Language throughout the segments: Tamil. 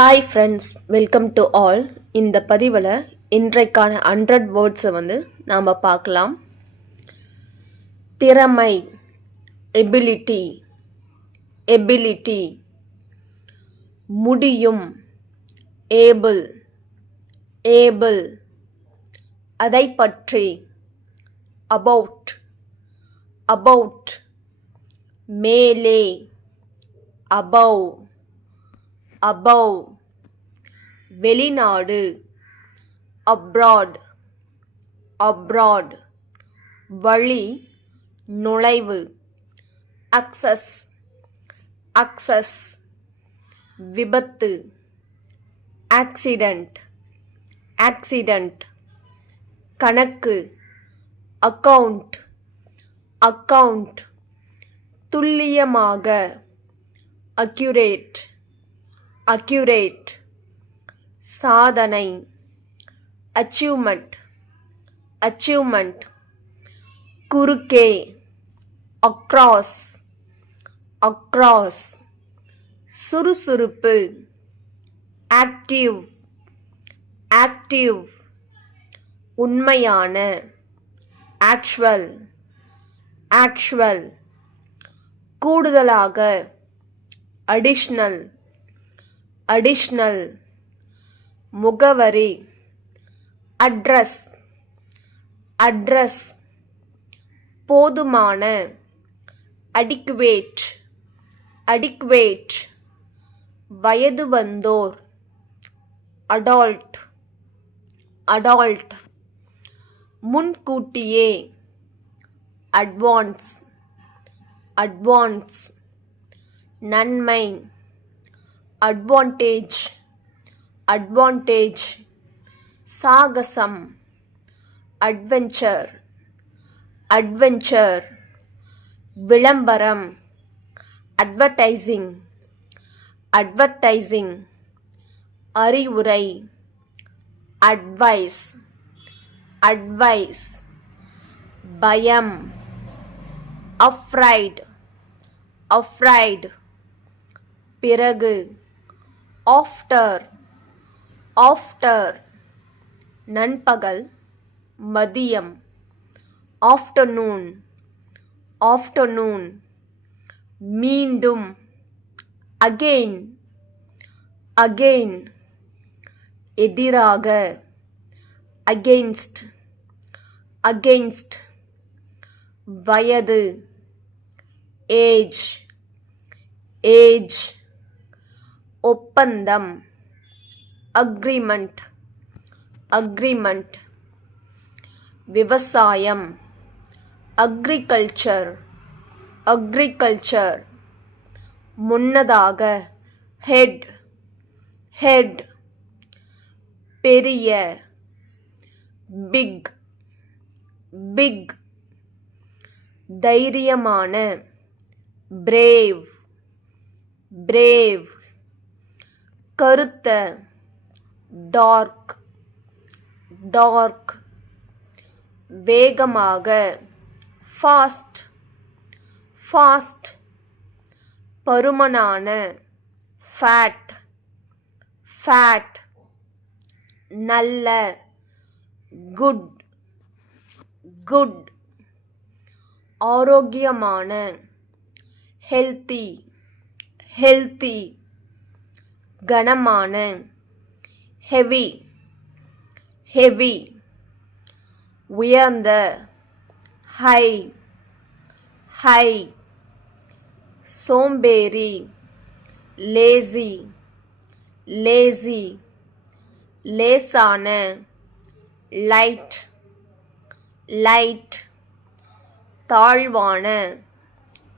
Hi friends, welcome to all. இந்த பதிவில் இன்றைக்கான 100 வேர்ட்ஸை நாம் பார்க்கலாம். திறமை, எபிலிட்டி, எபிலிட்டி. முடியும், ஏபிள், ஏபிள். அதை பற்றி, அபவுட், அபவுட். மேலே, அபவ், above. வெளிநாடு, abroad, abroad. வழி, நுழைவு, access, access. விபத்து, accident, accident. கணக்கு, account, account. துல்லியமாக, accurate, accurate. சாதனை, achievement, achievement. குறுக்கே, across, across. சுறுசுறுப்பு, active, active. உண்மையான, actual, actual. கூடுதலாக, additional, additional. முகவரி, address, address. போதுமான, adequate, adequate. வயது வந்தோர், adult, adult. முன்கூட்டியே, advance, advance. நன்மை, advantage, advantage. சாகசம், adventure, adventure. விளம்பரம், advertising, advertising. அறிவுரை, advice, advice. பயம், afraid, afraid. பிறகு, after, after. நண்பகல், மதியம், afternoon, afternoon. மீண்டும், again, again. எதிராக, against, against. வயது, age, age. ஒப்பந்தம், agreement, agreement. விவசாயம், agriculture, agriculture. முன்னதாக, head, head. பெரிய, big, big. தைரியமான, brave, brave. கருத்த, dark, dark. வேகமாக, fast, fast. பருமனான, fat, fat. நல்ல, good, good. ஆரோக்கியமான, healthy, healthy. கனமான, heavy, heavy. உயர்ந்த, high, high. சோம்பேறி, lazy, lazy. லேசான, light, light. தாழ்வான,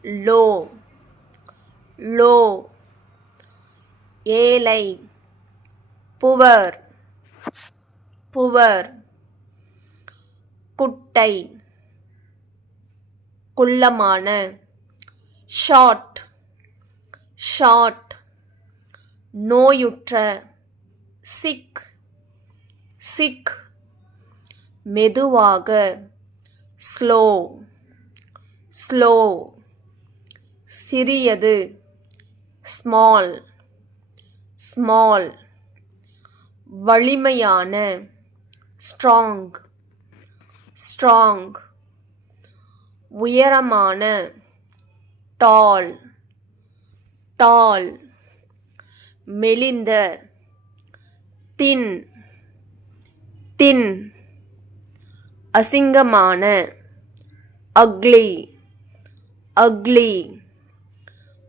low, low. ஏழை, poor, poor. குட்டை, குள்ளமான, short, short. நோயுற்ற, sick, sick. மெதுவாக, slow, slow. சிறியது, small, ஸ்மால் வலிமையான ஸ்ட்ராங் ஸ்ட்ராங் உயரமான டால் டால் மெலிந்த தின் தின் அசிங்கமான அக்லி அக்லி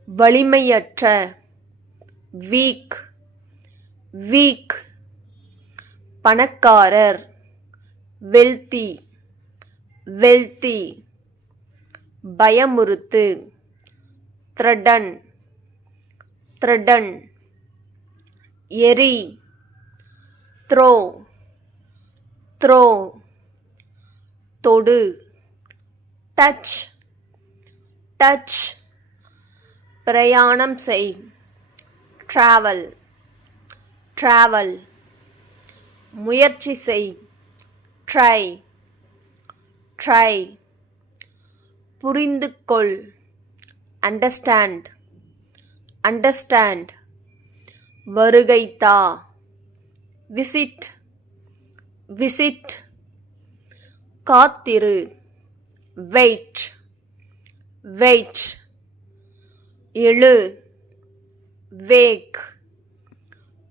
வலிமையற்ற வீக் வீக் பணக்காரர் வெல்தி வெல்தி பயமுறுத்து த்ரெடன் த்ரெடன் எரி த்ரோ த்ரோ தொடு டச் டச் பிரயாணம் செய் ட்ராவல் ட்ராவல் முயற்சி செய் ட்ரை ட்ரை புரிந்து கொள் அண்டர்ஸ்டாண்ட் அண்டர்ஸ்டாண்ட் வருகை தா விசிட் விசிட் காத்திரு வெயிட் வெயிட் எழு வேக்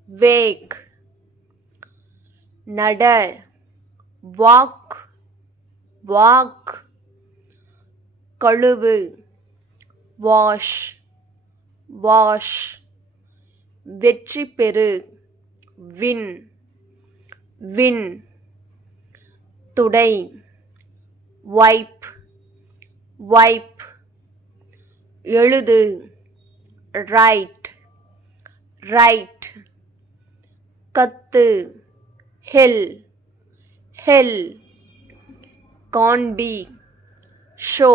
வேக் நட வாக் வாக் கழுவு வாஷ் வாஷ் வெற்றி பெறு வின் வின் துடை வைப் வைப் எழுது ரைட் ரைட் கத்து ஹெல் ஹெல் காண்பி ஷோ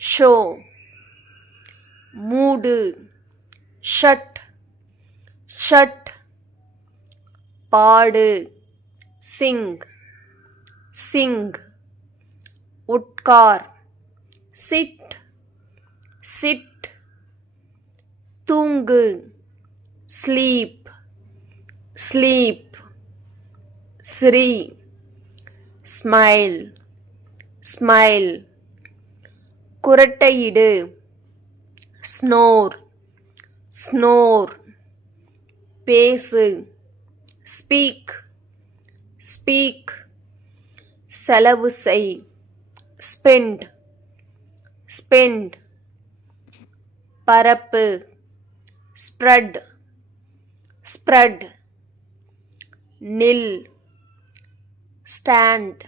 ஷோ மூடு ஷட் ஷட் பாடு சிங் சிங் உட்கார் சிட் சிட் தூங்கு ஸ்லீப் ஸ்லீப் சிரி ஸ்மைல் ஸ்மைல் குரட்டையிடு ஸ்னோர் ஸ்னோர் பேசு ஸ்பீக் ஸ்பீக் செலவு செய் ஸ்பெண்ட் ஸ்பெண்ட் பரப்பு ஸ்ப்ரெட் ஸ்ப்ரெட் நில் ஸ்டாண்ட்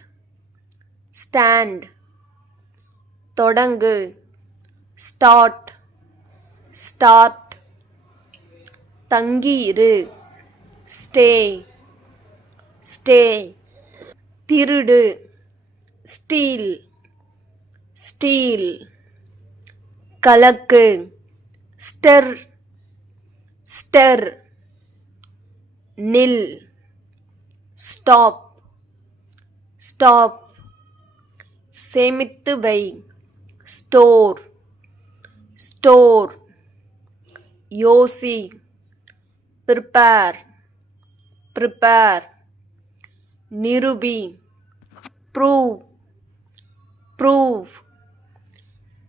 ஸ்டாண்ட் தொடங்கு ஸ்டார்ட் ஸ்டார்ட் தங்கியிரு ஸ்டே ஸ்டே திருடு ஸ்டீல் ஸ்டீல் கலக்கு ஸ்டர் ஸ்டர் நில் ஸ்டாப் ஸ்டாப் சேமித்து வை ஸ்டோர் ஸ்டோர் யோசி ப்ரிப்பேர் ப்ரிப்பேர் நிரூபி ப்ரூவ் ப்ரூவ்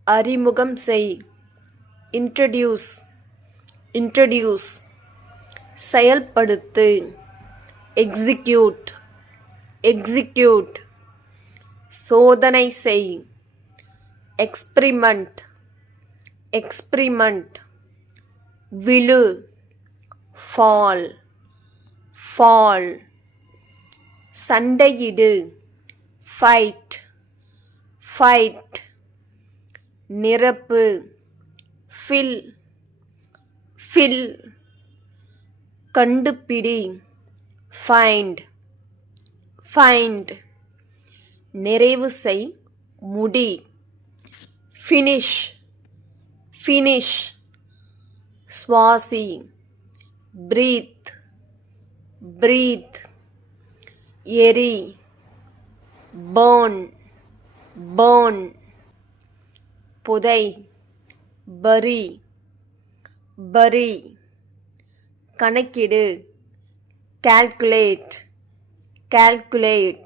அறிமுகம் செய் இன்ட்ரடியூஸ் இன்ட்ரடியூஸ் செயல்படுத்து எக்ஸிக்யூட் எக்ஸிக்யூட் சோதனை செய் எக்ஸ்பிரிமெண்ட் எக்ஸ்பிரிமெண்ட் விழு ஃபால் ஃபால் சண்டையிடு ஃபைட் ஃபைட் நிரப்பு ஃபில் ஃபில் கண்டுபிடி ஃபைண்ட் ஃபைண்ட் நிறைவு செய் முடி ஃபினிஷ் ஃபினிஷ் சுவாசி பிரீத் பிரீத் எரி பர்ன் பர்ன் புதை பரி பரி கணக்கிடு calculate calculate